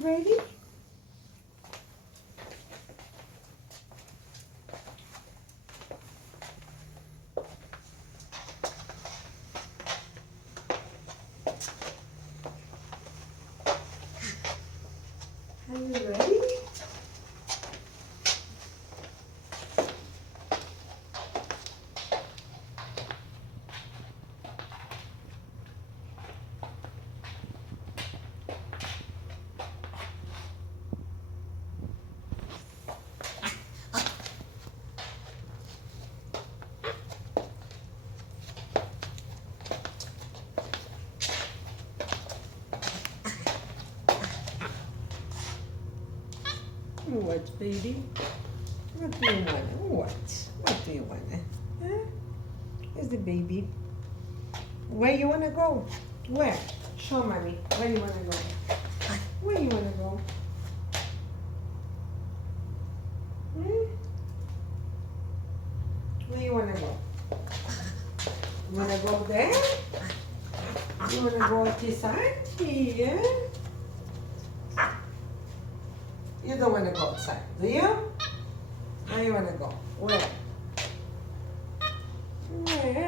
Ready? Are you ready? What, baby? What do you want? What do you want? Huh? Where's the baby? Where you wanna go? Where? Show mommy. Where you wanna go? Where you wanna go? Hmm? Where you wanna go? You wanna go there? You wanna go this side? Here? You don't wanna go outside, do you? Where you wanna go? Where? Where?